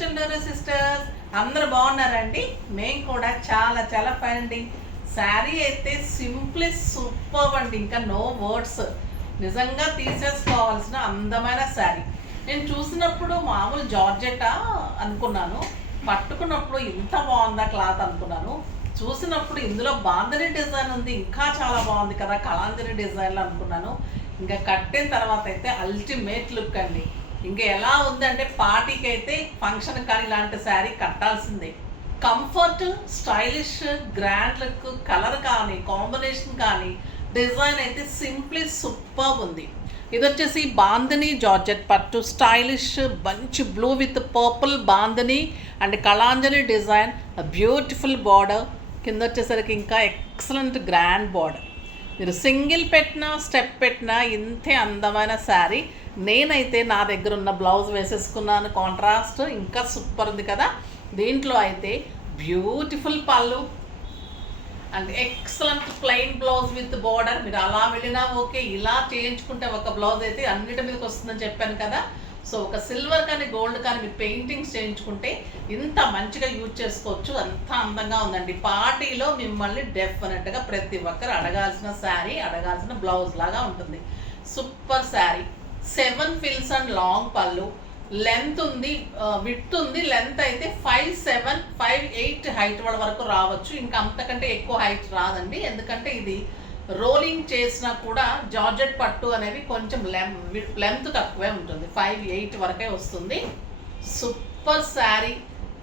Chunduru sisters అందరూ బాగున్నారండి. మేము కూడా చాలా చాలా ఫైన్ అండి. శారీ అయితే సింప్లీ సూపర్ అండి, ఇంకా నో వర్డ్స్. నిజంగా తీసేసుకోవాల్సిన అందమైన శారీ. నేను చూసినప్పుడు మామూలు జార్జెటా అనుకున్నాను, పట్టుకున్నప్పుడు ఇంత బాగుందా క్లాత్ అనుకున్నాను. చూసినప్పుడు ఇందులో బాంధని డిజైన్ ఉంది, ఇంకా చాలా బాగుంది కదా కళాంజలి డిజైన్లో అనుకున్నాను. ఇంకా కట్టిన తర్వాత అయితే అల్టిమేట్ లుక్ అండి. ఇంకా ఎలా ఉందంటే పార్టీకి అయితే ఫంక్షన్ కానీ ఇలాంటి శారీ కట్టాల్సిందే. Comfort, stylish, grand look, colour కానీ కాంబినేషన్ కానీ డిజైన్ అయితే సింప్లీ సూపర్ ఉంది. ఇది వచ్చేసి బాంధని జార్జెట్ పట్టు, stylish bunch blue with purple bandhani and Kalanjali design, beautiful border. కింద వచ్చేసరికి ఇంకా ఎక్సలెంట్ గ్రాండ్ బార్డర్. మీరు సింగిల్ పెట్టినా స్టెప్ పెట్టినా ఇంతే అందమైన శారీ. నేనైతే నా దగ్గర ఉన్న బ్లౌజ్ వేసేసుకున్నాను, కాంట్రాస్ట్ ఇంకా సూపర్ ఉంది కదా. దీంట్లో అయితే బ్యూటిఫుల్ పళ్ళు and excellent plain blouse with border. మీరు అలా వెళ్ళినా ఓకే, ఇలా చేయించుకుంటే ఒక బ్లౌజ్ అయితే అన్నిటి మీదకి వస్తుందని చెప్పాను కదా. సో ఒక సిల్వర్ కానీ గోల్డ్ కానీ మీరు పెయింటింగ్స్ చేయించుకుంటే ఇంత మంచిగా యూజ్ చేసుకోవచ్చు. అంత అందంగా ఉందండి. పార్టీలో మిమ్మల్ని డెఫినెట్గా ప్రతి ఒక్కరు అడగాల్సిన శారీ, అడగాల్సిన బ్లౌజ్ లాగా ఉంటుంది. సూపర్ శారీ. 7 ఫిల్స్ అండ్ లాంగ్ పళ్ళు, లెంత్ ఉంది, విడ్త్ ఉంది. లెంత్ అయితే 5'7", 5'8" హైట్ వాళ్ళ వరకు రావచ్చు. ఇంకా అంతకంటే ఎక్కువ హైట్ రాదండి, ఎందుకంటే ఇది రోలింగ్ చేసినా కూడా జార్జెట్ పట్టు అనేవి కొంచెం లెంత్ తక్కువే ఉంటుంది. 5'8" వరకే వస్తుంది. సూపర్ శారీ.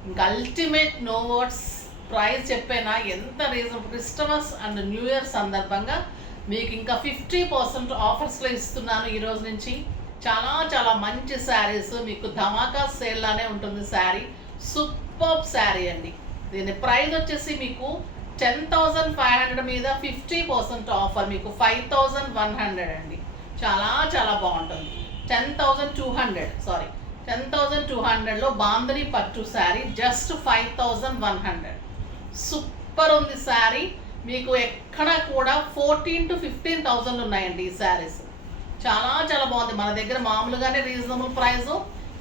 ఇంకా అల్టిమేట్, నో వర్డ్స్. ప్రైస్ చెప్పేనా, ఎంత reasonable. Christmas and new year సందర్భంగా మీకు ఇంకా 50% ఆఫర్స్లో ఇస్తున్నాను ఈరోజు నుంచి. చాలా చాలా మంచి శారీస్, మీకు ధమాకా సేల్ లానే ఉంటుంది శారీ. సూపర్ శారీ అండి. దీని ప్రైస్ వచ్చేసి మీకు 10,500 మీద 50% ఆఫర్, మీకు 5,100 అండి. చాలా చాలా బాగుంటుంది. 10,200లో బాంధని పట్టు శారీ జస్ట్ 5,100. సూపర్ ఉంది శారీ. మీకు ఎక్కడ కూడా 14,000 to 15,000 ఉన్నాయండి ఈ శారీస్. చాలా చాలా బాగుంది. మన దగ్గర మామూలుగానే రీజనబుల్ ప్రైస్,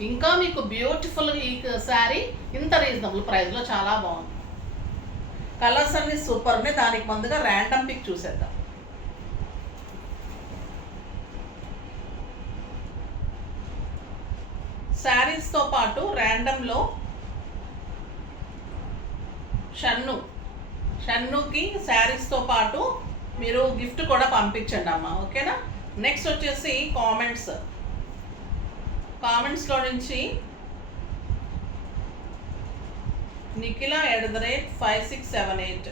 ఇంకా మీకు బ్యూటిఫుల్ ఈ శారీ ఇంత రీజనబుల్ ప్రైస్లో చాలా బాగుంది. కలర్స్ అన్ని సూపర్ ఉన్నాయి. దానికి ముందుగా ర్యాండమ్ పిక్ చూసేద్దాం. శారీస్తో పాటు ర్యాండమ్లో షన్నుకి శారీస్తో పాటు మీరు గిఫ్ట్ కూడా పంపించండి అమ్మ, ఓకేనా. నెక్స్ట్ వచ్చేసి కామెంట్స్లో నుంచి Nikhila @5678.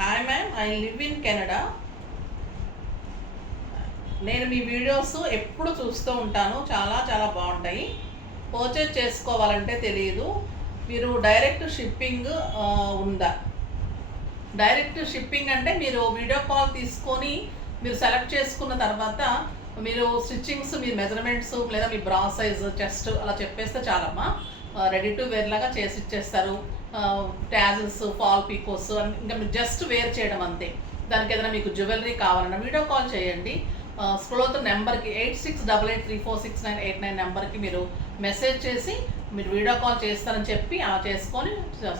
Hi ma'am, I live in Canada. నేను మీ వీడియోస్ ఎప్పుడు చూస్తూ ఉంటాను, చాలా చాలా బాగుంటాయి. పర్చేజ్ చేసుకోవాలంటే తెలియదు, మీరు డైరెక్ట్ షిప్పింగ్ ఉందా? డైరెక్ట్ షిప్పింగ్ అంటే మీరు వీడియో కాల్ తీసుకొని మీరు సెలెక్ట్ చేసుకున్న తర్వాత మీరు స్టిచ్చింగ్స్, మీ మెజర్మెంట్స్ లేదా మీ బ్రా సైజ్, చెస్ట్ అలా చెప్పేస్తే చాలమ్మా, రెడీ టు వేర్ లాగా చేసి ఇచ్చేస్తారు. ట్యాజిల్స్, ఫాల్ పీకోస్ ఇంకా మీరు జస్ట్ వేర్ చేయడం అంతే. దానికి ఏదైనా మీకు జ్యువెలరీ కావాలన్నా వీడియో కాల్ చేయండి. స్క్రోల్ అవుతున్న నెంబర్కి 8688346989 నెంబర్కి మీరు మెసేజ్ చేసి మీరు వీడియో కాల్ చేస్తారని చెప్పి చేసుకొని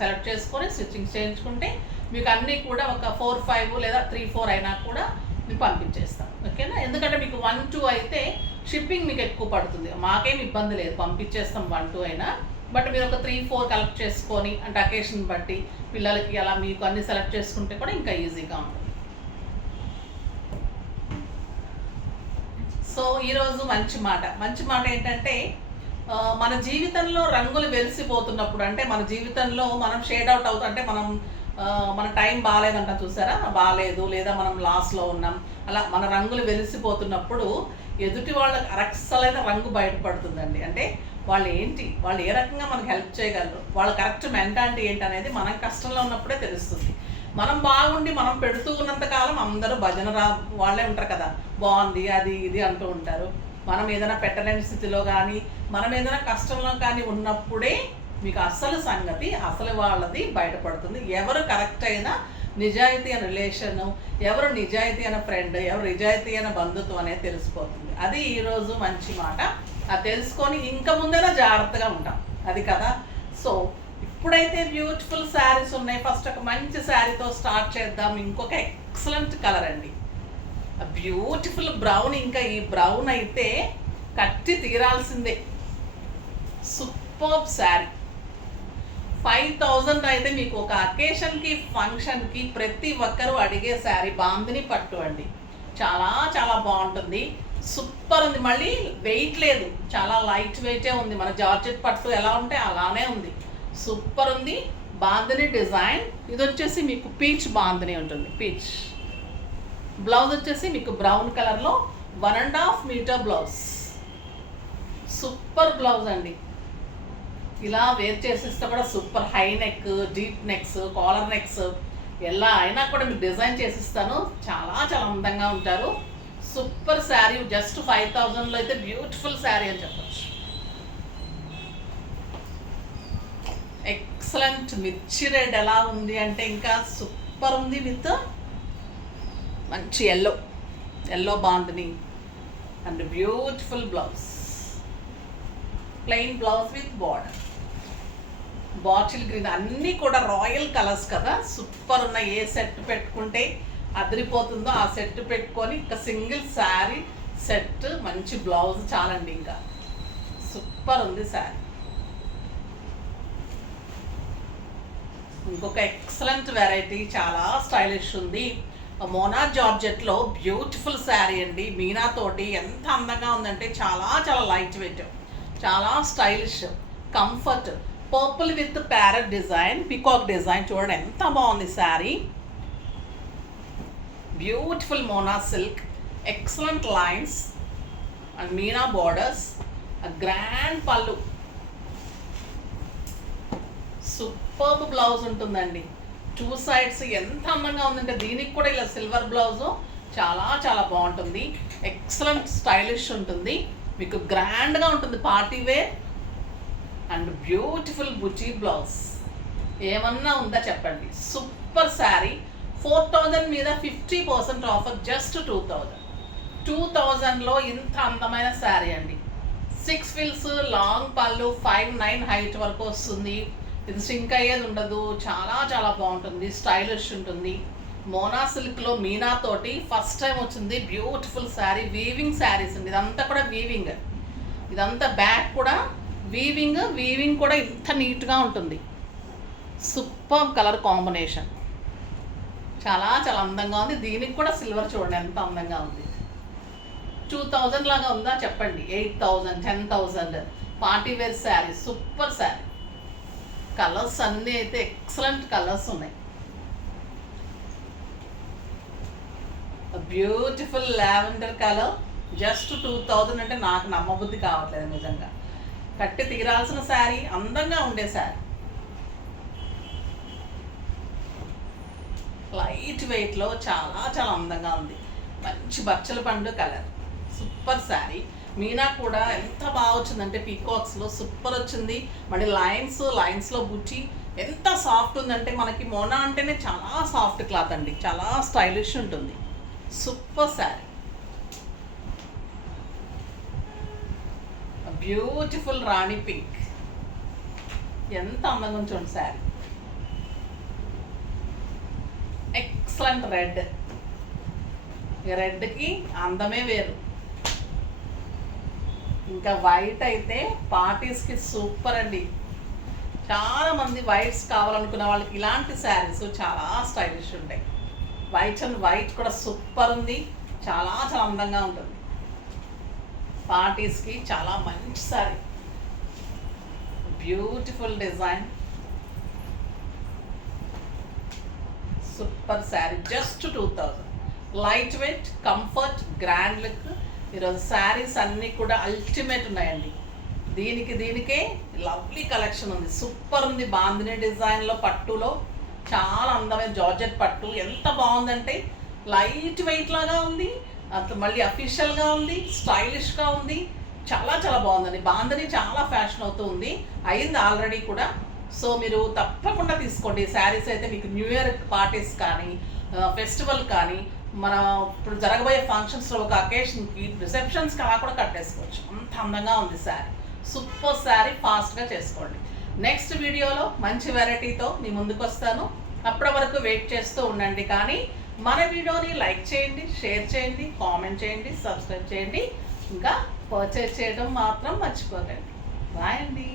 సెలెక్ట్ చేసుకొని స్టిచ్చింగ్ చేయించుకుంటే మీకు అన్నీ కూడా ఒక 4-5 లేదా 3-4 అయినా కూడా మీకు పంపించేస్తాం, ఓకేనా. ఎందుకంటే మీకు 1-2 అయితే షిప్పింగ్ మీకు ఎక్కువ పడుతుంది. మాకేం ఇబ్బంది లేదు, పంపించేస్తాం 1-2 అయినా. బట్ మీరు ఒక 3-4 కలెక్ట్ చేసుకొని అంటే అకేషన్ బట్టి పిల్లలకి అలా మీకు అన్ని సెలెక్ట్ చేసుకుంటే కూడా ఇంకా ఈజీగా ఉంటుంది. సో ఈరోజు మంచి మాట ఏంటంటే, మన జీవితంలో రంగులు వెలిసిపోతున్నప్పుడు, అంటే మన జీవితంలో మనం షేడ్ అవుట్ అవుతాం, అంటే మన టైం బాగాలేదంట చూసారా, బాగాలేదు లేదా మనం లాస్లో ఉన్నాం, అలా మన రంగులు వెలిసిపోతున్నప్పుడు ఎదుటి వాళ్ళకి అరక్సలైన రంగు బయటపడుతుందండి. అంటే వాళ్ళు ఏ రకంగా మనకు హెల్ప్ చేయగలరు, వాళ్ళ కరెక్ట్ మెంటాలిటీ ఏంటి అనేది మనం కష్టంలో ఉన్నప్పుడే తెలుస్తుంది. మనం బాగుండి మనం పెడుతూ ఉన్నంతకాలం అందరూ భజన వాళ్ళే ఉంటారు కదా, బాగుంది అది ఇది అంటూ ఉంటారు. మనం ఏదైనా పెట్టలేని స్థితిలో కానీ మనం ఏదైనా కష్టంలో కానీ ఉన్నప్పుడే మీకు అసలు సంగతి, అసలు వాళ్ళది బయటపడుతుంది. ఎవరు కరెక్ట్ అయినా నిజాయితీ అయిన రిలేషను, ఎవరు నిజాయితీ అయిన ఫ్రెండ్, ఎవరు నిజాయితీ అయిన బంధుత్వం అనేది తెలిసిపోతుంది. అది ఈరోజు మంచి మాట. అది తెలుసుకొని ఇంకా ముందైనా జాగ్రత్తగా ఉంటాం, అది కదా. సో ఇప్పుడైతే బ్యూటిఫుల్ శారీస్ ఉన్నాయి. ఫస్ట్ ఒక మంచి శారీతో స్టార్ట్ చేద్దాం. ఇంకొక ఎక్సలెంట్ కలర్ అండి, బ్యూటిఫుల్ బ్రౌన్. ఇంకా ఈ బ్రౌన్ అయితే కట్టి తీరాల్సిందే. సూపర్ శారీ. 5000 అయితే మీకు ఒక అకేషన్కి ఫంక్షన్కి ప్రతి ఒక్కరూ అడిగే శారీ బాందిని పట్టు అండి. చాలా చాలా బాగుంటుంది. సూపర్ ఉంది. మళ్ళీ వెయిట్ లేదు, చాలా లైట్ వెయిటే ఉంది. మన జార్జెట్ పట్టు ఎలా ఉంటే అలానే ఉంది. సూపర్ ఉంది. బాందిని డిజైన్. ఇది వచ్చేసి మీకు పీచ్ బాందిని ఉంటుంది. పీచ్ బ్లౌజ్ వచ్చేసి మీకు బ్రౌన్ కలర్లో 1.5 మీటర్ బ్లౌజ్. సూపర్ బ్లౌజ్ అండి. ఇలా వేర్ చేసేస్తే కూడా super. High neck, deep next, caller next ఎలా అయినా కూడా మీకు డిజైన్ చేసిస్తాను. చాలా చాలా అందంగా ఉంటారు. సూపర్ శారీ. జస్ట్ 5000లో అయితే బ్యూటిఫుల్ శారీ అని చెప్పచ్చు. ఎక్సలెంట్. మిర్చి రెడ్ ఎలా ఉంది అంటే ఇంకా సూపర్ ఉంది. విత్ మంచి yellow bandhani and beautiful blouse. Plain blouse with border. Bottle green అన్నీ కూడా రాయల్ కలర్స్ కదా. సూపర్ ఉన్న. ఏ సెట్ పెట్టుకుంటే అదిరిపోతుందో ఆ సెట్ పెట్టుకొని ఇంకా సింగిల్ శారీ సెట్, మంచి బ్లౌజ్ చాలండి. ఇంకా సూపర్ ఉంది శారీ. ఇంకొక ఎక్సలెంట్ వెరైటీ, చాలా స్టైలిష్ ఉంది. మోనా జార్జెట్లో బ్యూటిఫుల్ శారీ అండి. మీనా తోటి ఎంత అందంగా ఉందంటే చాలా చాలా లైట్ వెయిట్, చాలా stylish, comfort. Purple with parrot design, peacock design. చూడండి ఎంత బాగుంది sari. Beautiful Mona silk, excellent lines and Meena borders, grand పళ్ళు. సూపర్బ్ బ్లౌజ్ ఉంటుందండి. 2 సైడ్స్ ఎంత అందంగా ఉందంటే దీనికి కూడా ఇలా సిల్వర్ బ్లౌజు చాలా చాలా బాగుంటుంది. ఎక్సలెంట్ స్టైలిష్ ఉంటుంది. మీకు గ్రాండ్గా ఉంటుంది. Party wear and beautiful buti blouse. ఏమన్నా ఉందా చెప్పండి. సూపర్ శారీ. 4000 మీద 50% ఆఫర్. జస్ట్ 2000. 2000లో ఇంత అందమైన శారీ అండి. 6 ఫిల్స్, లాంగ్ పళ్ళు, 5'9" హైట్ వరకు వస్తుంది. ఇది సింక్ అయ్యేది ఉండదు. చాలా చాలా బాగుంటుంది. స్టైలిష్ ఉంటుంది. మోనా సిల్క్లో మీనా తోటి ఫస్ట్ టైం వచ్చింది బ్యూటిఫుల్ శారీ. వీవింగ్ శారీస్ అండి. ఇదంతా కూడా వీవింగ్. ఇదంతా బ్యాక్ కూడా వీవింగ్ కూడా ఇంత నీట్గా ఉంటుంది. Super colour combination. చాలా చాలా అందంగా ఉంది. దీనికి కూడా సిల్వర్ చూడండి ఎంత అందంగా ఉంది. 2000 లాగా ఉందా చెప్పండి. 8000, 10,000 party wear sari. Super sari. Colours అన్నీ అయితే ఎక్సలెంట్ కలర్స్ ఉన్నాయి. Beautiful lavender colour. జస్ట్ 2000 అంటే నాకు నమ్మబుద్ధి కావట్లేదు నిజంగా. కట్టి తీరాల్సిన శారీ, అందంగా ఉండే శారీ. లైట్ వెయిట్లో చాలా చాలా అందంగా ఉంది. మంచి బచ్చల పండు కలర్. సూపర్ శారీ. మీనా కూడా ఎంత బాగా వచ్చిందంటే పీకాక్స్లో సూపర్ వచ్చింది. మళ్ళీ లైన్స్లో బుట్టి ఎంత సాఫ్ట్ ఉందంటే మనకి మోనా అంటేనే చాలా సాఫ్ట్ క్లాత్ అండి. చాలా స్టైలిష్ ఉంటుంది. సూపర్ శారీ. బ్యూటిఫుల్ రాణి పింక్. ఎంత అందంగా ఉంది చూడండి శారీ. Excellent red. రెడ్కి అందమే వేరు. ఇంకా వైట్ అయితే పార్టీస్కి సూపర్ అండి. చాలామంది వైట్స్ కావాలనుకున్న వాళ్ళకి ఇలాంటి శారీస్ చాలా స్టైలిష్ ఉంటాయి. వైట్ కూడా సూపర్ ఉంది. చాలా చాలా అందంగా ఉంటుంది. పార్టీస్కి చాలా మంచి sari. Beautiful design. Super sari. Just 2000. Light weight, comfort, grand look. ఈరోజు శారీస్ అన్నీ కూడా అల్టిమేట్ ఉన్నాయండి. దీనికే లవ్లీ కలెక్షన్ ఉంది. సూపర్ ఉంది. బాందిని డిజైన్లో పట్టులో చాలా అందమైన జార్జెట్ పట్టు. ఎంత బాగుందంటే లైట్ వెయిట్ లాగా ఉంది. అంత మళ్ళీ అఫీషియల్గా ఉంది. స్టైలిష్గా ఉంది. చాలా చాలా బాగుందండి. బాందిని చాలా ఫ్యాషన్ అవుతూ ఉంది. అయింది ఆల్రెడీ కూడా. సో మీరు తప్పకుండా తీసుకోండి. శారీస్ అయితే మీకు న్యూ ఇయర్ పార్టీస్ కానీ, ఫెస్టివల్ కానీ, మన ఇప్పుడు జరగబోయే ఫంక్షన్స్లో ఒక అకేషన్కి, రిసెప్షన్స్కి అలా కూడా కట్టేసుకోవచ్చు. అంత అందంగా ఉంది శారీ. సూపర్ శారీ. ఫాస్ట్గా చేసుకోండి. నెక్స్ట్ వీడియోలో మంచి వెరైటీతో మీ ముందుకు వస్తాను. అప్పటి వరకు వెయిట్ చేస్తూ ఉండండి. కానీ మన వీడియోని లైక్ చేయండి, షేర్ చేయండి, కామెంట్ చేయండి, సబ్స్క్రైబ్ చేయండి. ఇంకా పర్చేస్ చేయడం మాత్రం మర్చిపోకండి. బాయ్ అండి.